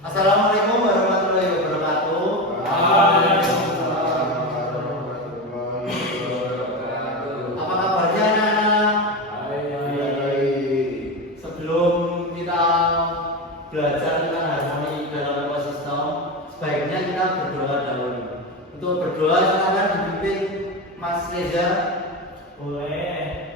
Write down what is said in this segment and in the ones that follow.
Assalamualaikum warahmatullahi wabarakatuh. Waalaikumsalam warahmatullahi wabarakatuh. Apa kabarnya anak-anak? Baik. Sebelum kita belajar tentang harmoni dalam ekosistem, sebaiknya kita berdoa dahulu. Untuk berdoa silakan dipimpin Mas Reza. Boleh.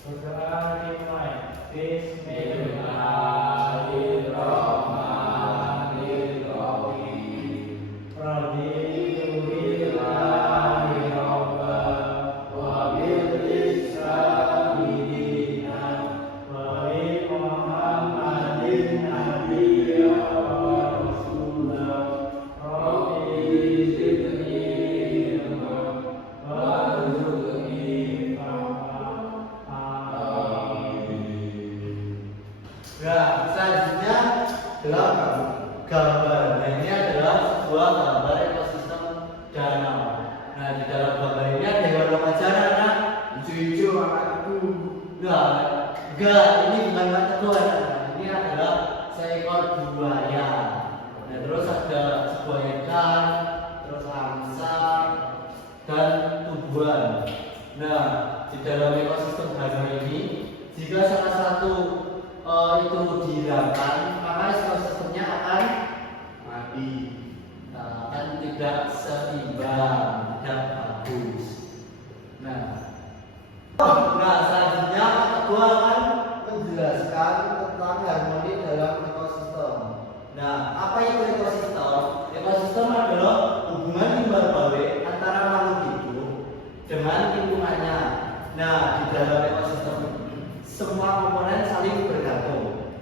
Saudara dimulai. Bismillahirrahmanirrahim. Raditu billahi rabban Wa bil islami dinan wa bi Muhammadin nabiyyan wa rasulan. Rabbi zidni ilman warzuqni fahman. Nah, selanjutnya adalah gambar. Nah, ini adalah sebuah gambar ekosistem danau. Nah, di dalam gambar ini ada hewan apa aja anak-anak? Hijau-hijau anakku. Enggak, ini bukan tebu anak-anak. Ini adalah seekor buaya. Nah, terus ada sebuah ikan, terus angsa, dan tumbuhan. Nah, di dalam ekosistem danau ini, jika salah satu itu dihilangkan, maka ekosistemnya akan Mati. akan tidak seimbang, tidak bagus. Nah, selanjutnya kedua akan menjelaskan tentang harmoni dalam ekosistem. Nah, apa itu ekosistem? Ekosistem adalah hubungan timbal balik antara makhluk hidup dengan lingkungannya. Nah, di dalam ekosistem ini semua komponen saling bergantung.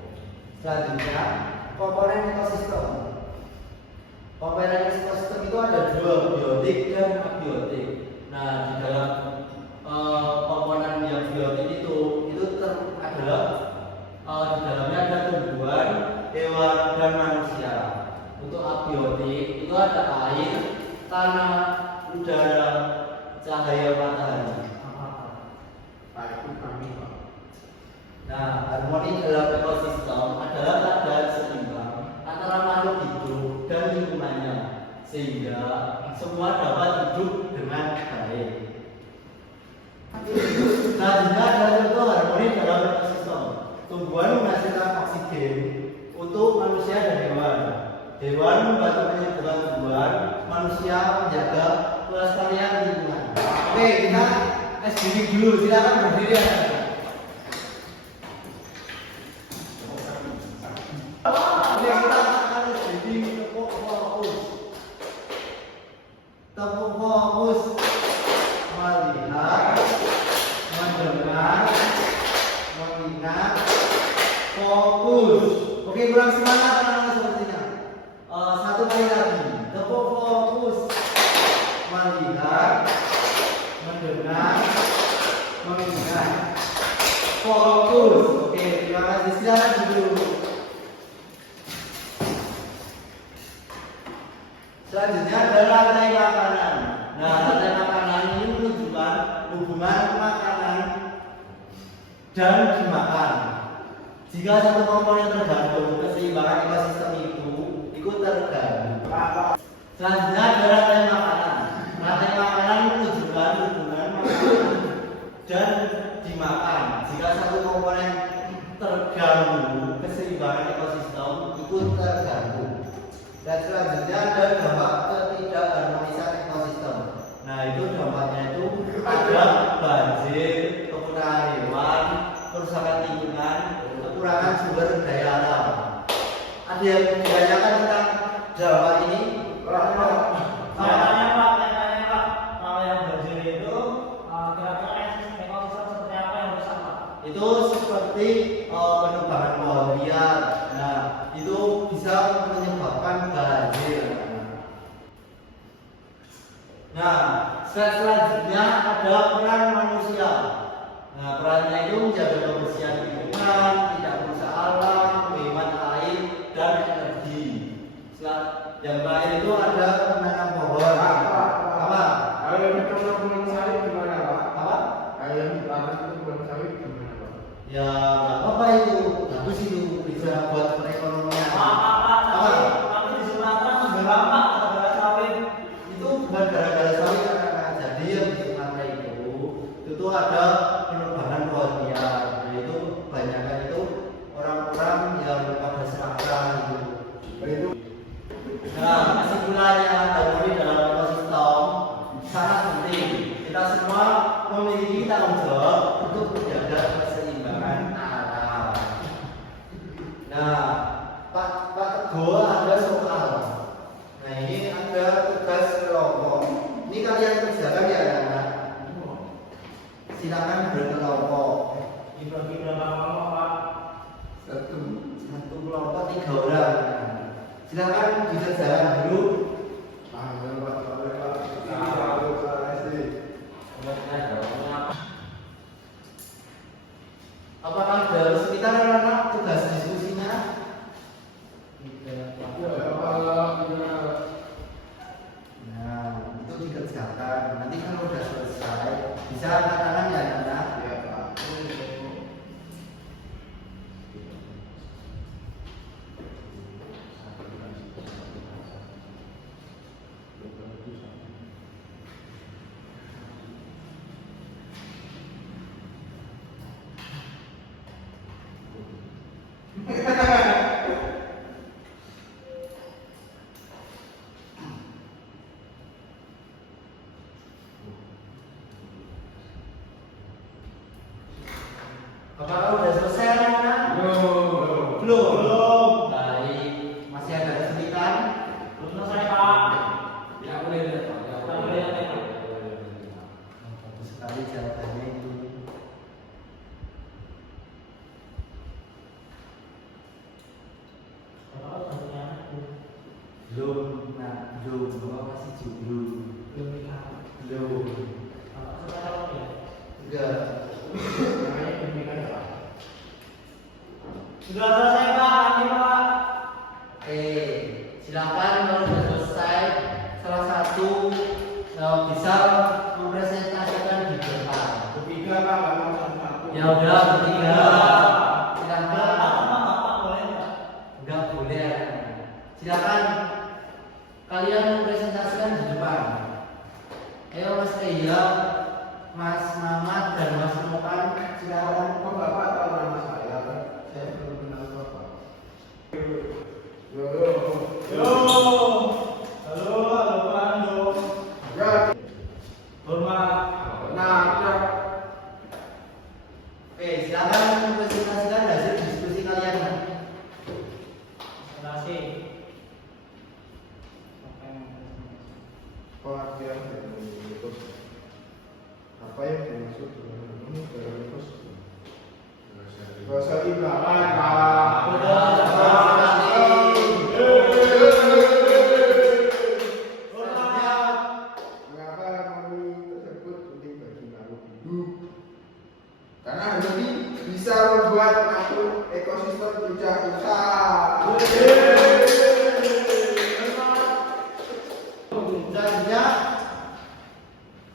Selanjutnya, komponen ekosistem. Komponen ekosistem itu ada dua, biotik dan abiotik. Nah, di dalam komponen yang biotik itu adalah di dalamnya ada tumbuhan, hewan, dan manusia. Untuk abiotik itu ada air, tanah, udara, cahaya matahari. Aku kami Pak. Nah, harmoni dalam ekosistem adalah keadaan seimbang antara makhluk hidup dan lingkungannya, sehingga semua dapat hidup dengan baik. Selanjutnya adalah contoh harmoni dalam ekosistem. Tumbuhan menghasilkan oksigen untuk manusia dan hewan. Hewan membantu penyembuhan tumbuhan, manusia menjaga kelestarian lingkungan. Oke, kita SDG dulu. Silakan berdiri ya. Oke, kita akan SDG tepuk fokus. Tepuk fokus. Melihat, mendengar, mengingat, fokus. Oke, kurang semangat anak-anak sepertinya. Satu kali lagi. Tepuk fokus. Melihat, mendengar, mengingat, fokus. Oke, terima kasih. Silakan dulu. Selanjutnya adalah rantai makanan. Nah, rantai makanan ini menunjukkan hubungan makanan dan dimakan. Jika satu komponen terganggu, keseimbangan ekosistem itu ikut terganggu. Selanjutnya adalah rantai makanan. Rantai makanan menunjukkan hubungan makanan dan dimakan. Jika satu komponen terganggu, keseimbangan ekosistem ikut terganggu. Dan selanjutnya ada dampak ketidakharmonisan ekosistem. Nah, itu dampaknya itu ada banjir, kekurangan hewan, kerusakan lingkungan, kekurangan sumber daya alam. Ada yang menanyakan tentang dampak ini? Tanya Pak. Kalau yang banjir itu kira-kira ekosistem seperti apa yang rusak Pak? Itu seperti penebangan pohon liar. Nah, itu bisa menyebabkan banjir. Nah, selanjutnya ada peran manusia. Nah, perannya itu menjaga kebersihan lingkungan, tidak merusak alam, menghemat air dan energi. Yang terakhir itu ada menanam pohon. Apa? Kalau yang ditanam bulan sawit gimana Pak? Apa? Kalau yang ditanam itu bulan sawit gimana Pak? Ya, nggak apa-apa itu. Bagus itu bisa buat perekonomian. Pak Teguh ada soal. Nah ini ada tugas kelompok. Ini kalian kerjakan ya anak-anak. Silakan berkelompok. Dibagi berapa kelompok, Pak? Satu. Satu kelompok 3 orang. Silakan dikerjakan dulu. Apakah ada sekitar anak-anak tugas diskusinya? Nah, itu dikerjakan. Nanti kalau sudah selesai, bisa angkat tangan ya anak-anak. Apakah sudah selesai anak-anak? Belum. Baik. Masih ada kesulitan? Belum selesai, Pak. Tidak boleh lihat, Pak. Tidak boleh lihat, Pak. Bagus sekali jawabannya itu. Bapak udah punya anak belum? Belum, nah, belum. Bapak masih jomblo. Belum nikah. Belum. Bapak sudah calon ya? Enggak. Sudah selesai, Pak. Ini, Pak. Silakan kalau sudah selesai, salah satu bisa mempresentasikan di depan. Bertiga Pak, nggak mau satu-satu. Ya udah bertiga. Silakan. Bapak boleh, Pak? Enggak boleh. Silakan kalian mempresentasikan di depan. Ayo Mas Eya, Mas Mamat dan Mas Nopan, silakan. Kok Bapak tahu nama saya? Saya belum kenal Bapak. Yo. Yo. Halo, halo, Pak Ando. Ya. Hormat. Nah, Silakan mempresentasikan hasil diskusi kalian. Terima kasih. pengertian dari itu apa yang dimaksud dengan ini dari itu bahasa ibarat Pak. Mengapa kami tersebut penting bagi makhluk hidup? Karena hal ini bisa membuat makhluk ekosistem tidak rusak. Selanjutnya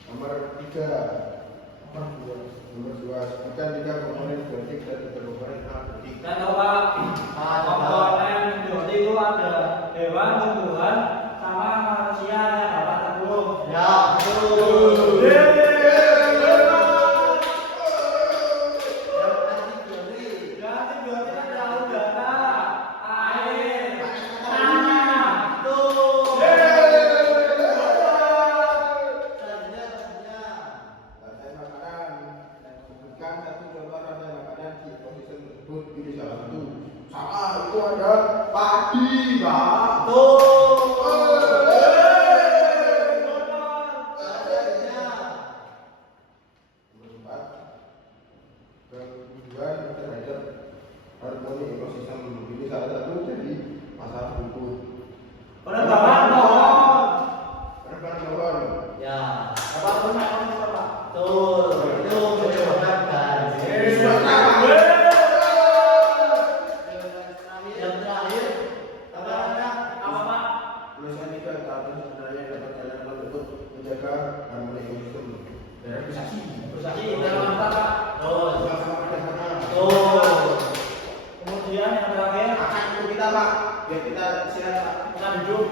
Nomor 3. Nomor 2. Sebutkan 3 komponen biotik dan 3 komponen abiotik. Dan Bapak, komponen biotik itu ada hewan, tumbuhan, sama manusia yang dapat teguh. ya betul. Itu ada padi, Pak. Kemudian terhadap harmoni ekosistem ini salah satu jadi masalah berikut. Penebangan pohon. Penebangan pohon. Ya, Bapak punya konsep, Pak? betul. Itu menyebabkan banjir. Yang terakhir, apa? Apa, Pak? Tulisan 3 tahun sebenarnya dapat jalan untuk menjaga harmoni ekosistem. Dan bisa sih. Bersasi dalam apa, Pak? Terus, Sama-sama. betul. Kemudian yang terakhir, Akan untuk kita, Pak. Biar kita istirahat, Pak. kita duduk.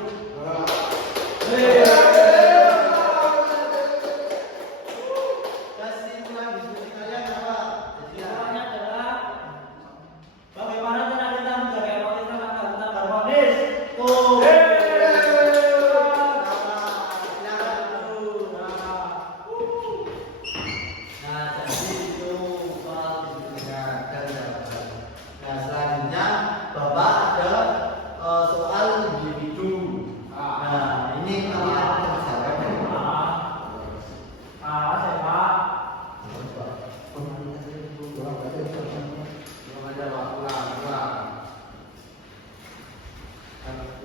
Kesimpulan diskusi kalian apa? Kesimpulannya adalah bagaimana cara kita menjaga ekosistem agar tetap harmonis. Tuh. Nah, jadi itu soal diskusinya dan jawaban. Nah, selanjutnya Bapak ada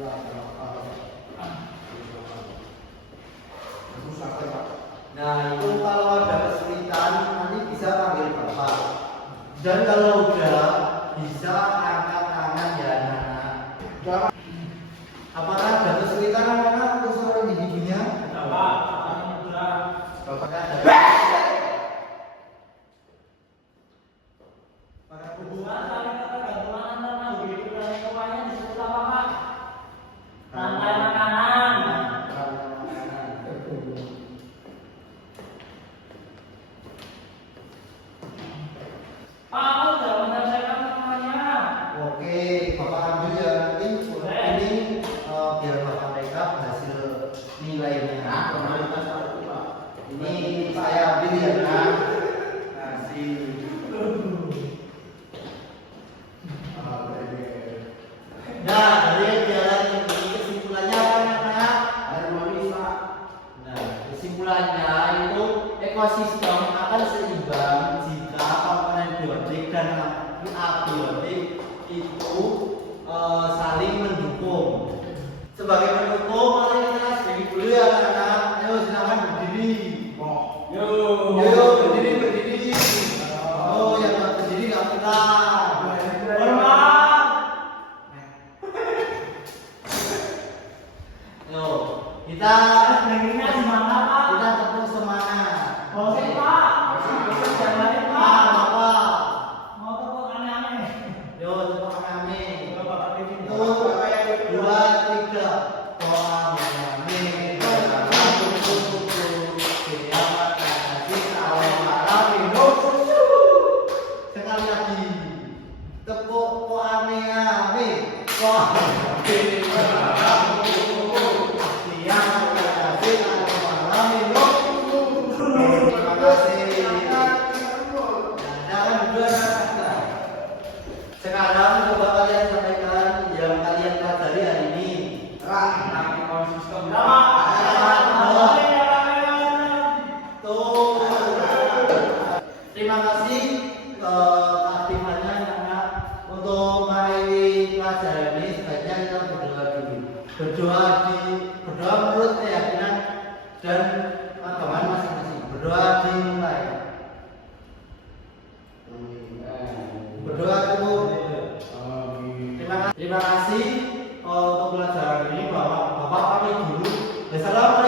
Nah, itu kalau ada kesulitan nanti bisa panggil bapak. Dan kalau udah bisa angkat tangan ya anak-anak. Apakah ada kesulitan anak-anak untuk suara di giginya? Bapak, sudah. Bapaknya ada. Pada Hubungan saling ketergantungan antar makhluk hidup dan lingkungannya disebut apa, Pak? Rantai makanan. Pak, aku sudah menyelesaikan semuanya. Oke, bapak ambil ya nanti. Ini biar bapak backup hasil nilainya. Ini saya ambil ya nak. Kasih. Nah, dari jalan ini kesimpulannya apa anak-anak? Nah, kesimpulannya itu ekosistem akan seimbang jika komponen biotik dan abiotik itu saling mendukung. Sebagai penutup, mari kita sedikit dulu ya anak-anak. Ayo silakan berdiri. Yo, berdiri. Oh, yang nggak berdiri nggak putar. Hormat. Yo, kita Berdirinya di mana, Pak? kita tepuk semangat. Oh, sih, Pak. Jangan Pak. Bapak. Mau tepuk aneh-aneh. Yo, tepuk kami. Bapak TV. Satu, dua, tiga. Doa mengamin. Sekali lagi. Tepuk ame-ame. Terima kasih. Sekarang coba kalian sampaikan yang kalian pelajari hari ini. Tuh. Terima kasih keaktifannya anak untuk mengakhiri pelajaran ini. Sebaiknya kita berdoa dulu. Berdoa menurut keyakinan dan agama masing-masing. Berdoa dimulai. Berdoa dulu. Terima kasih untuk pelajaran ini. Bapak pamit dulu. Assalamualaikum.